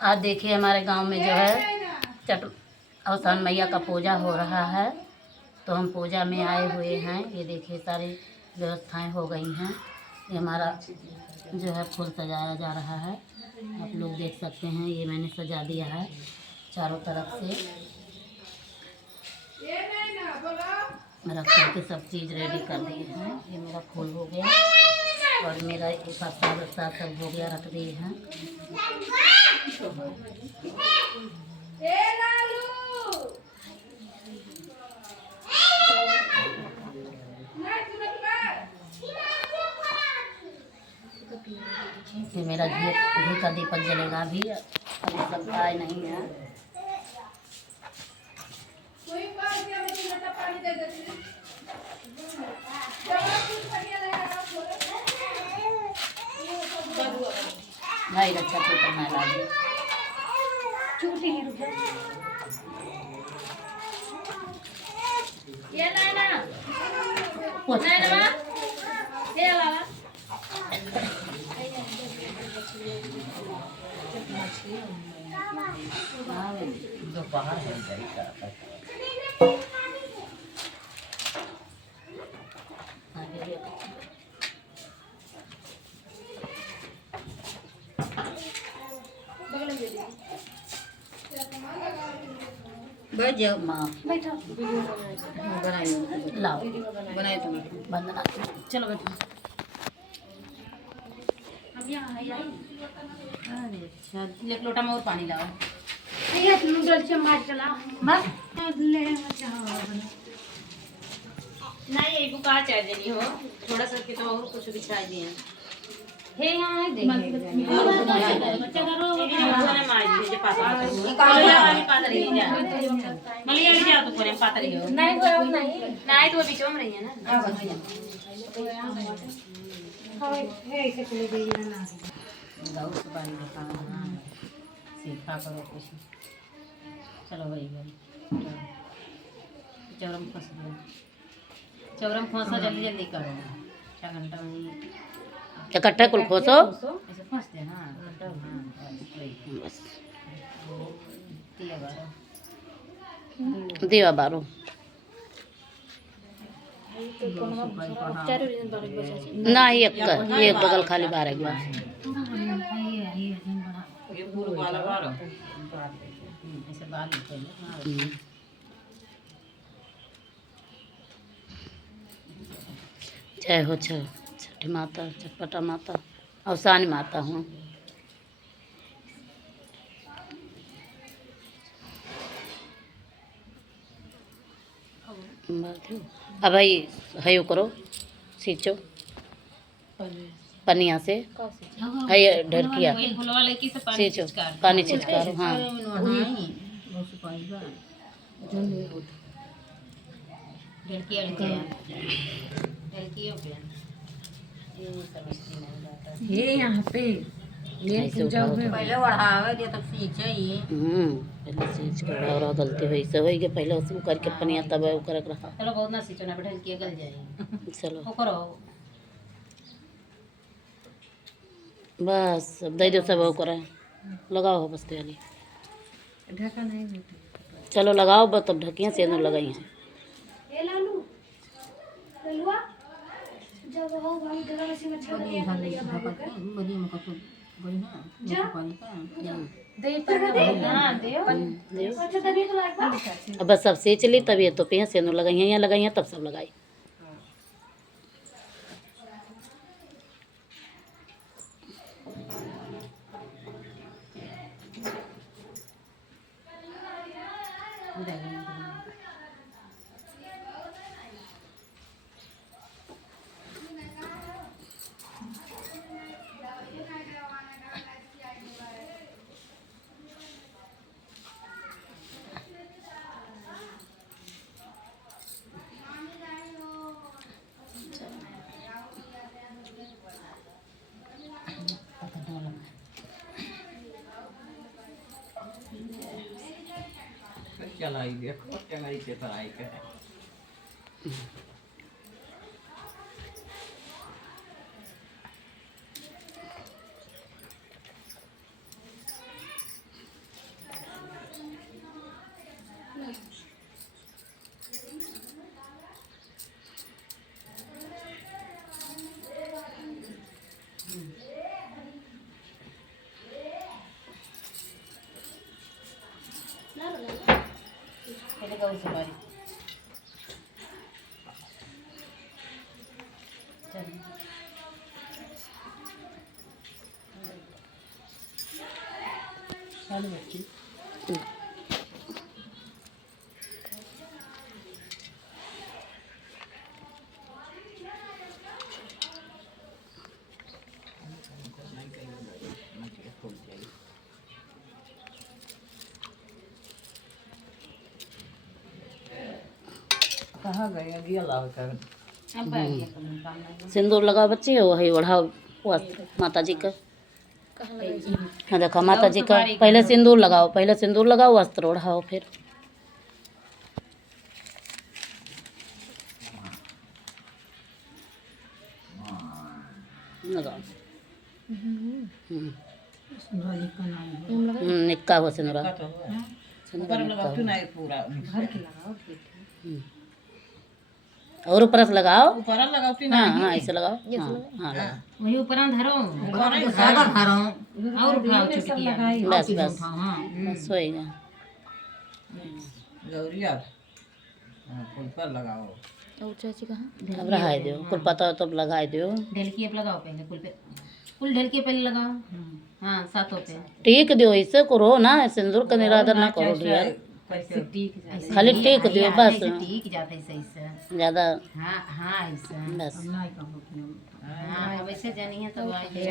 आज देखिए हमारे गांव में जो है चट अवसान मैया का पूजा हो रहा है, तो हम पूजा में आए हुए हैं। ये देखिए सारी व्यवस्थाएं हो गई हैं। ये हमारा जो है फूल सजाया जा रहा है, आप लोग देख सकते हैं। ये मैंने सजा दिया है चारों तरफ से, रख करके सब चीज़ रेडी कर दिए हैं। ये मेरा फूल हो गया और मेरा प्रसाद सब हो गया, रख दिए हैं। ये मेरा घी का दीपक जलेगा अभी सब आए नहीं है। भाई रक्षा को करना लागे छुट्टी नहीं रुक ये ना ना ना ये वाला जो बाहर है बैठ जाओ माँ, बैठो लाओ बनाए तुम बंदना। चलो बैठो। अब यहाँ अरे अच्छा, एक लोटा में और पानी लाओ। नूडल से मार चला ले ना, ये बुका चाय देनी हो थोड़ा सा के तो और कुछ बिछा दिए हे यहाँ है देखिए बच्चा करो ने मार दीजिए पाता वाली पाता रही जा मलिया भी जा तो पूरे पाता रही हो नहीं वो नहीं तो बीच में रही है ना हां हे ऐसे चले गई ना गाँव से पानी का सीखा करो कुछ। चलो भाई चौरम फंस गया, चौरम फंसा जल्दी जल्दी करो 6 घंटा में इकट्ठा कुल खोसो ऐसे फंसते हैं। बस दिया बारो ना एक बगल खाली 12 के बाद जय हो छठी माता, चटपटा माता, अवसानी माता हूँ। अब भाई हयो करो सींचो पनिया से है ढरकिया सींचो पानी छिटकारो। हाँ ये यहाँ पे पहले बढ़ावे दिया तब सींचे ही पहले सींच के और गलती हुई से होई के पहले उसको करके पनिया तब कर रहा। चलो बहुत ना सींचो ना बैठल के गल जाए। चलो वो करो बस अब दे दो सब वो करे लगाओ बस तैयारी ढका नहीं होता। चलो लगाओ बस तब ढकियां से न लगाई हैं ये लालू ललुआ जब हो भाई जगह से मच्छर बड़ी में कतो बड़ी ना पानी का दे पर हां दे अच्छा तभी तो लाग अब बस सब से चली तब ये तो पे से न लगाई हैं, यहां लगाई हैं तब सब लगाई। चलाई देखो चलाई से पढ़ाई करे कहाँ गए अभी अलाव कर सिंदूर लगाओ बच्चे, वही ओढ़ाओ वस्त्र माता जी का। हाँ देखो माता जी का, पहले सिंदूर लगाओ, पहले सिंदूर लगाओ, वस्त्र ओढ़ाओ, फिर लगाओ। निक्का हो सिंदूरा, ऊपर लगाओ तू नहीं पूरा और ऊपर से लगाओ, ऊपर लगाओ तू हाँ नहीं हाँ ऐसे लगाओ, हाँ हाँ लगाओ। वही ऊपर धरो ऊपर ज्यादा धरो और उठाओ चुटकी बस बस बस होएगा। गौरिया फूल पर लगाओ। और चाची कहाँ अब रहा दो, कुल पता हो तब लगा दो। ढेलकी अब लगाओ पहले कुल पे, कुल ढेलकी पहले लगाओ। हाँ सातों पे टीक दो, इससे करो ना, सिंदूर का निरादर ना करो डियर, खाली टीक दो बस, ठीक जाता है सही से ज्यादा हाँ हाँ ऐसा बस। हाँ वैसे जानी है तो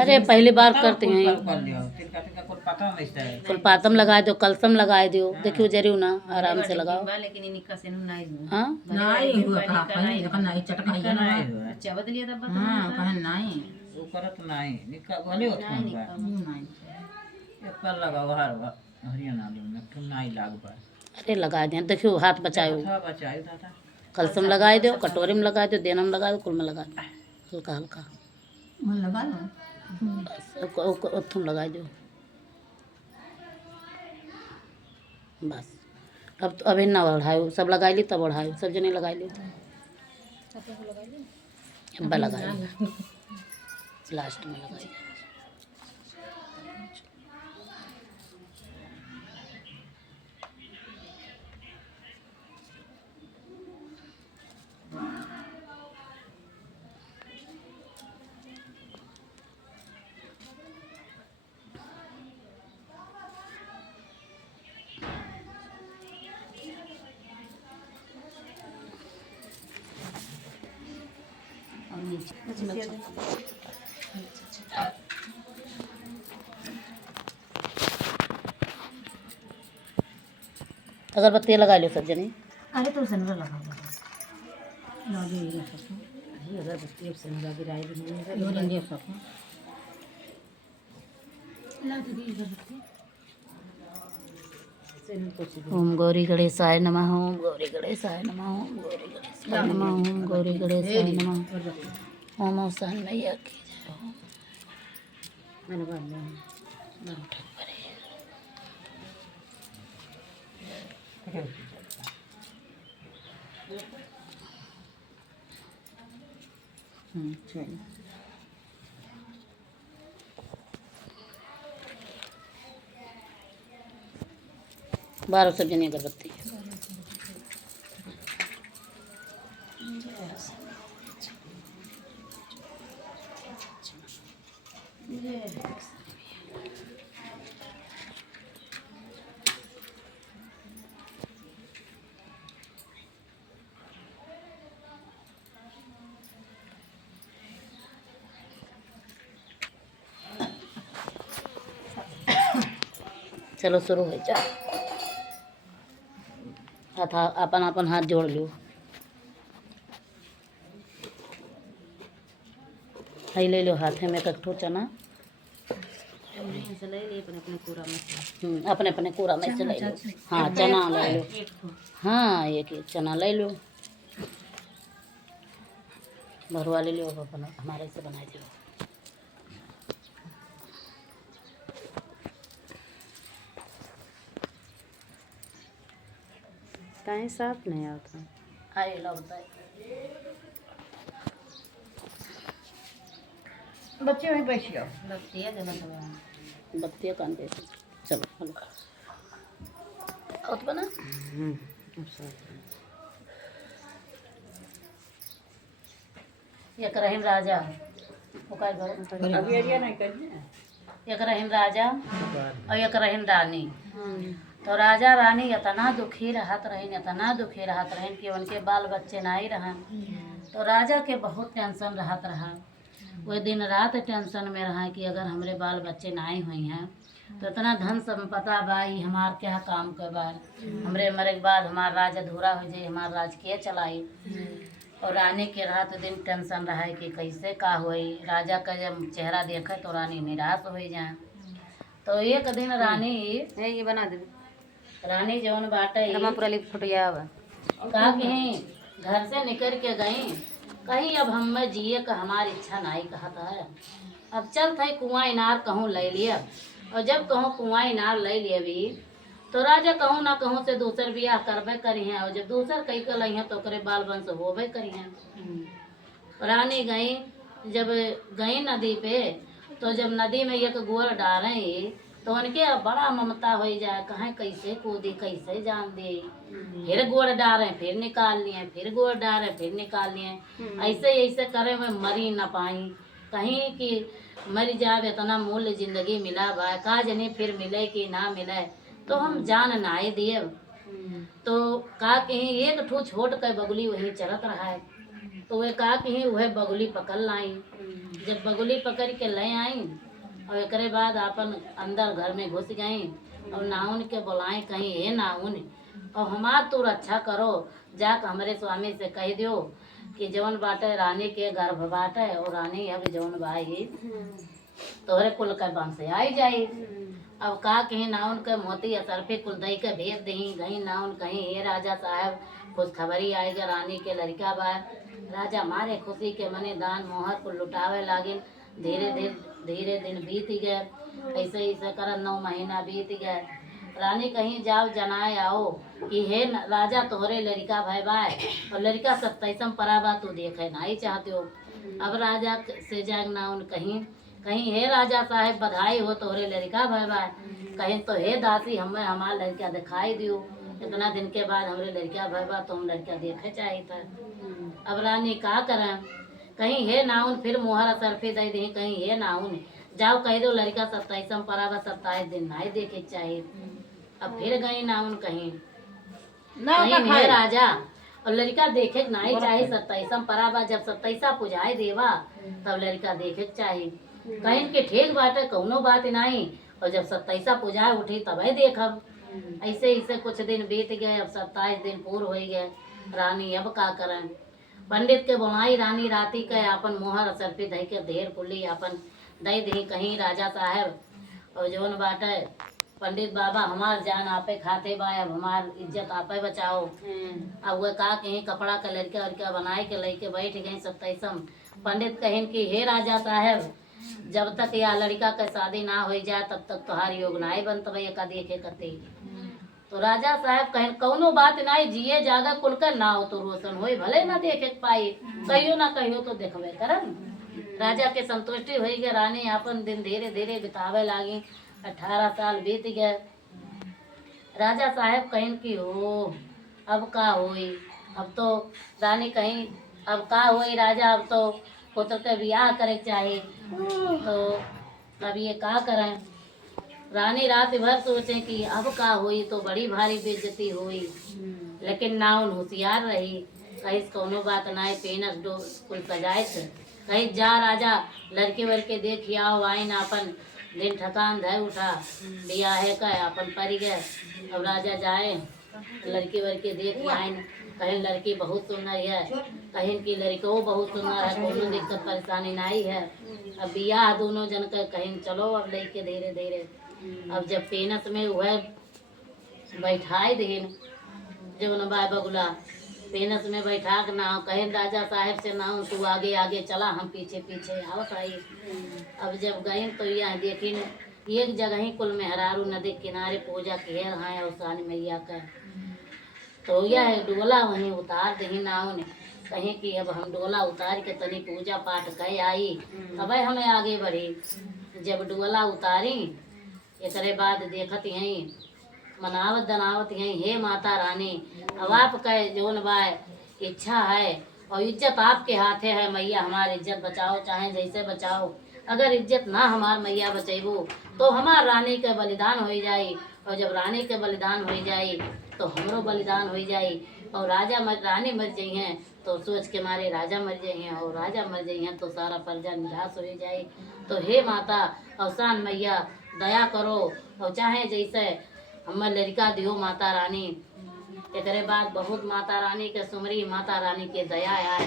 अरे पहली बार करते हैं। कर लियो तिनका तिनका कुल पता नहीं है। फुलपातम लगा दो, कलसम लगा दो, देखियो जरूर ना आराम से लगाओ। लेकिन इनका से नहीं हुआ हाँ नहीं हुआ कहा कहीं नहीं चटका निका नहीं हुआ अच्छा बदलिए तब हां कहीं नहीं वो करत नहीं निका भले उठन बा नहीं एक पर लगाओ हरियाणा में तुम नहीं लागबा। अरे लगा दें, देखियो हाथ बचाओ, था बचाई दादा कलसम लगा दो, कटोरी में लगा दो, देना में लगा दो, कुल में लगा दो, हल्का हल्का मन लगा लो बस तुम लगा दो बस। अब तो अभी ना बढ़ाओ, सब लगा ली तब बढ़ाओ, सब जने लगा ली अब लगा ली लास्ट में लगाई। अगरबत्ती लगा लो सब जने। अरे तो सनरा लगा लगे ये सब ये अगरबत्ती अब सनरा गिराई भी नहीं और इंडिया सब ला दे अगरबत्ती। ओम गौरी गणेशाय नमः, ओम गौरी गणेशाय नमः, ओम गौरी गणेशाय नमः, ओम गौरी गणेशाय नमः, ओम औसान मैया की जय। मैंने बात में चलिए 12 सब जने अगरबत्ती। चलो शुरू हो जा, हाथ अपन अपन हाथ जोड़ लो, हाई ले लो हाथ में कट्ठू चना, अपने अपने कूड़ा में से ले लो। हाँ चना ले लो, हाँ एक एक चना ले लो, भरवा ले लो, अपना हमारे से बना दो। कहीं साफ नहीं आता आई लगता है बच्चे वहीं बैठियो बत्तियाँ कान पे चलो हेलो और बना एक रहीम राजा अभी एरिया नहीं करने एक रहीम राजा और एक रहीम रानी। तो राजा रानी इतना दुखी रहत रहीन, इतना दुखी रहत रहीन कि उनके बाल बच्चे नहीं रहन। तो राजा के बहुत टेंशन रहत रहा, वो दिन रात टेंशन में रहा कि अगर हमरे बाल बच्चे नहीं हुई हैं तो इतना धन संपदा बाई हमार क्या काम के बाद, हमरे मरे के बाद हमार राज अधूरा हो जाए, हमार राज के चलाई। और रानी के रात दिन टेंशन रहा कि कैसे का होई। राजा का जब चेहरा देखे तो रानी निराश हो जाए। तो एक दिन रानी ये बना दे रानी जौन बाटे पूरा लिप फुटिया का कहीं घर से निकल के गई, कहीं अब हम में जिए का हमारी इच्छा नहीं कहता है। अब चल थे कुआं इनार कहूँ ले लिया, और जब कहूँ कुआं इनार ले लिए भी तो राजा कहूँ ना कहूँ से दूसर बियाह करबे करी हैं, और जब दूसर कहीं कर लही हैं तो करे बाल वंश होबे करी हैं। रानी गई, जब गई नदी पे तो जब नदी में एक गोर डालें तो उनके अब बड़ा ममता हो जाए, कहें कैसे कूदी कैसे जान दे, फिर गोड़ डाले फिर निकाल लिए, फिर गोड़ डाले फिर निकाल लिए, ऐसे ऐसे करे में मरी न पाई। कहीं कि मर जाए इतना मूल्य जिंदगी मिला बा, का जने फिर मिले कि ना मिले तो हम जान नाए दिए। तो का कहीं एक ठू छोट के बगुली वहीं चलत रहा है, तो वे का कहीं वह बगुली पकड़ लाई। जब बगुली पकड़ के ले आई और एक बाद अपन अंदर घर में घुस गई और नाउन के बुलाए, कहीं हे नाउन और हमार तू रक्षा करो, जाकर हमारे स्वामी से कह दियो कि जौन बाटे रानी के गर्भ बाटे और रानी अब जौन बाई तोहरे कुल के बम से आई जाई। अब का कहीं नाउन के मोती असरफी कुल दई के भेज दही गई नाउन कहीं हे राजा साहब खुश खबरी आएगा रानी के लड़का बा। राजा मारे खुशी के मने दान मोहर को लुटावे लागिन। धीरे दिन बीत गए, ऐसे ऐसे कर 9 महीना बीत गए। रानी कहीं जाओ जनाए आओ कि हे राजा तोहरे लड़का भाई बाय और लड़का 27 पराबा तू देखे नहीं चाहते हो। अब राजा से जागना उन कहीं हे राजा साहब बधाई हो तोहरे लड़का भाई बाय, कहीं तो हे दासी हमें हमारा लड़का दिखाई दियो, इतना दिन के बाद हमारे लड़का भाई बा तो हम लड़का देखे चाहिए था। अब रानी का करें, कहीं हे नाउन फिर मोहर असरफी दे दी, कहीं हे नाउन जाओ कह दो लड़का 27 पराबा 27 दिन नहीं देखे चाहिए। अब फिर गई नाउन कहीं हे राजा और लड़का देखे नहीं चाहिए 27 पराबा, जब 27 पुजाए देवा तब लड़का देखे चाहिए। कहीं के ठीक बाटे कौनो बात नहीं, और जब 27 पुजाए उठी तब देखब। ऐसे ऐसे कुछ दिन बीत गए, अब 27 दिन पूर्ण हो गए। रानी अब का करें, पंडित के बुलाई रानी राती के अपन मोहर असर पे दही के ढेर कुल्ली अपन दई दी कहीं राजा साहब और जौन बाटे पंडित बाबा हमार जान आपे खाते बा, अब हमार इज्जत आपे बचाओ। अब वह का कहीं कपड़ा का लड़का उड़का बनाए के लेके बैठ गए 27। पंडित कहें कि हे राजा साहब जब तक या लड़का के शादी ना हो जाए तब तक तुम्हारी योग नाई बनत का देखे कते। तो राजा साहब कहें कौनो बात नहीं, जिए जागा कुल कर ना हो तो रोशन हो भले ना देखे पाई, कहियो ना कहियो तो देखबे करन। राजा के संतुष्टि हो गए। रानी अपन दिन धीरे धीरे बितावे लागी। 18 साल बीत गए। राजा साहब कहें कि हो अब का होई, अब तो रानी कहीं अब का होई राजा, अब तो पुत्र के ब्याह करे चाहिए। तो अब ये का करें, रानी रात भर सोचे कि अब का हुई तो बड़ी भारी बेइज्जती हुई, लेकिन ना उन होशियार रही, कहीं कोनो बात ना पेनस डो कुल सजाए थे। कहीं जा राजा लड़के वड़के देख आओ आइन अपन दिन ठकान धर उठा लिया है का अपन परी गए। अब राजा जाए लड़के वड़के देख आइन, कहीं लड़की बहुत सुंदर है, कहीं की लड़को बहुत सुंदर है, कोनो दिक्कत परेशानी नहीं है। अब बियाह दोनों जन का कहीं चलो अब लेके धीरे धीरे। अब जब पेनस में वह बैठाए दिन जो न बाय बगुला पेनस में बैठा के ना कहें राजा साहब से ना तू आगे आगे चला हम पीछे पीछे आवत आई। अब जब गए तो यहाँ देखी एक जगह ही कुल मेहरारू नदी किनारे पूजा किए हैं औसानी मैया का। तो यह डोला वहीं उतार दही नाव ने कहीं कि अब हम डोला उतार के तनी पूजा पाठ कर आई, अब हमें आगे बढ़ी। जब डोला उतारी एक बाद देखत यहीं मनावत दनावत यही हे माता रानी। अब आपका जोन बाय इच्छा है और इज्जत आपके हाथे है मैया, हमारी इज्जत बचाओ चाहे जैसे बचाओ। अगर इज्जत ना हमार मैया बचेबू तो हमार रानी के बलिदान हो जाई, और जब रानी के बलिदान हो जाई तो हमरो बलिदान हो जाई, और रानी मर जाई हैं तो सोच के मारे राजा मर जाई हैं, और राजा मर जाई हैं तो सारा प्रजा निराश हो जाए। तो हे माता अवसान मैया दया करो, और चाहे जैसे हमार लड़का दियो माता रानी। एकरे बाद बहुत माता रानी के सुमरी, माता रानी के दया आए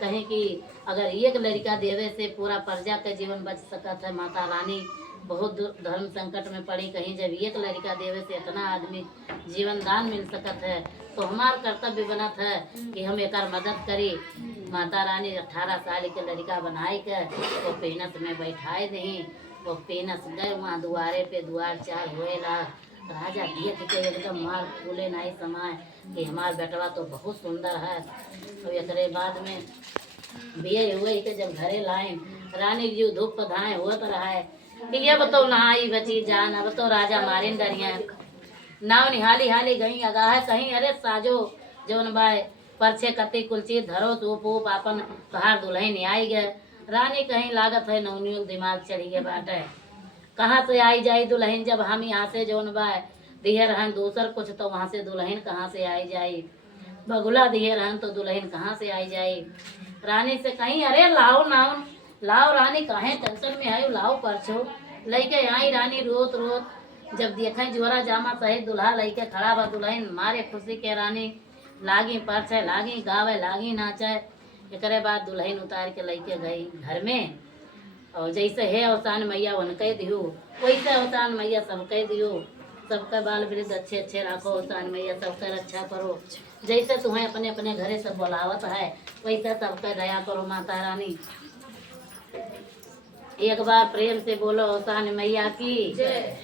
कहीं कि अगर एक लड़का देवे से पूरा प्रजा का जीवन बच सकत है। माता रानी बहुत धर्म संकट में पड़ी, कहीं जब एक लड़का देवे से इतना आदमी जीवन दान मिल सकत है तो हमार कर्तव्य बनत है कि हम एक मदद करी। माता रानी 18 साल के लड़का बनाए के वो पेनस में बैठाए दही, वो पेनस गए वहाँ दुआरे पे, दुआर चार होएला। राजा देख के एकदम मार फूले नहीं समाए कि हमार बेटवा तो बहुत सुंदर है। तो एकरे बाद में बिये हुए के जब घरे लाए, रानी जी धूप धाए होत रहा है कि ये बताओ नहाई बची जान। अब तो राजा मारे डरिया नाव निहाली हाली गई अगा है कहीं, अरे साजो जौन बाय परछे कति कुलची धरो सूप ऊप आपन तोहार दुल्हन आई गए। रानी कहीं लागत है नवनियों दिमाग चढ़ी गए बाटे, कहाँ से आई जाई दुल्हन जब हम यहाँ से जौन बाय दिए रहन दूसर कुछ, तो वहाँ से दुल्हन कहाँ से आई जाई। बगुला दिए रहन तो दुल्हन कहाँ से आई जाई। रानी से कहीं अरे लाओ नाव लाओ रानी, काहे टेंशन में है लाओ परछो। लइके आई रानी रोत रोत, जब देखें जोरा जामा सहित दुल्हा लइके खड़ा बा दुल्हन मारे खुशी के रानी लागी परछे लागी गावे लागी नाचे। एकरे बाद दुल्हन उतार के लइके गई घर में, और जैसे है अवसान मैया उनके दियो वैसे अवसान मैया सबके दियो। सबका बाल वृद्ध अच्छे अच्छे रखो अवसान मैया, सबका रक्षा करो। जैसे तुम्हें अपने अपने घरे सब बुलावत है वैसे सबका दया करो माता रानी। एक बार प्रेम से बोलो अवसान मैया की जय।